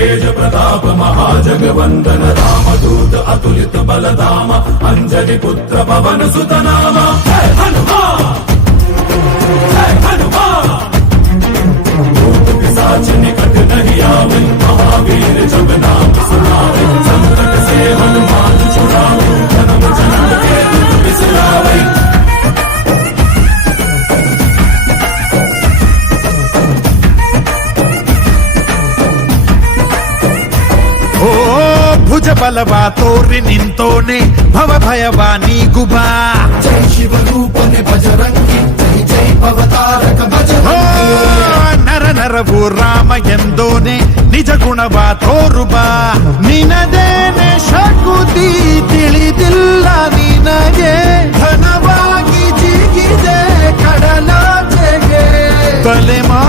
तेज प्रताप महाजगवंदन रामदूत अतुलित बलधाम अंजलि पुत्र पवन सुत नाम जय हनुमान जय हनुमान। भूत पिशाच निकट नहीं आवे महावीर जब नाम सुनावे संकट से हनुमान छुड़ावे जन्म जन्म के दुख बिसरावे। ಭುಜ ಬಲವ ತೋರಿ ನಿಂತೋನೆ ಭವ ಭಯವ ನೀಗುಬಾ ಜೈ ಶಿವ ರೂಪನೆ ಬಜರಂಗಿ ಜೈ ಜೈ ಅವತಾರಕ ಬಜರಂಗಿ। ನರ ನರವು ರಾಮ ಎಂದೋನೆ ನಿಜ ಗುಣವ ತೋರುಬಾ ನಿನದೇನೆ ಶಕುತಿ ತಿಳಿದಿಲ್ಲ ನಿನಗೆ ಘನವಾಗಿ ಜಿಗಿದೆ ಕಡಲಾಚೆಗೆ ತಲೆ ಮಾ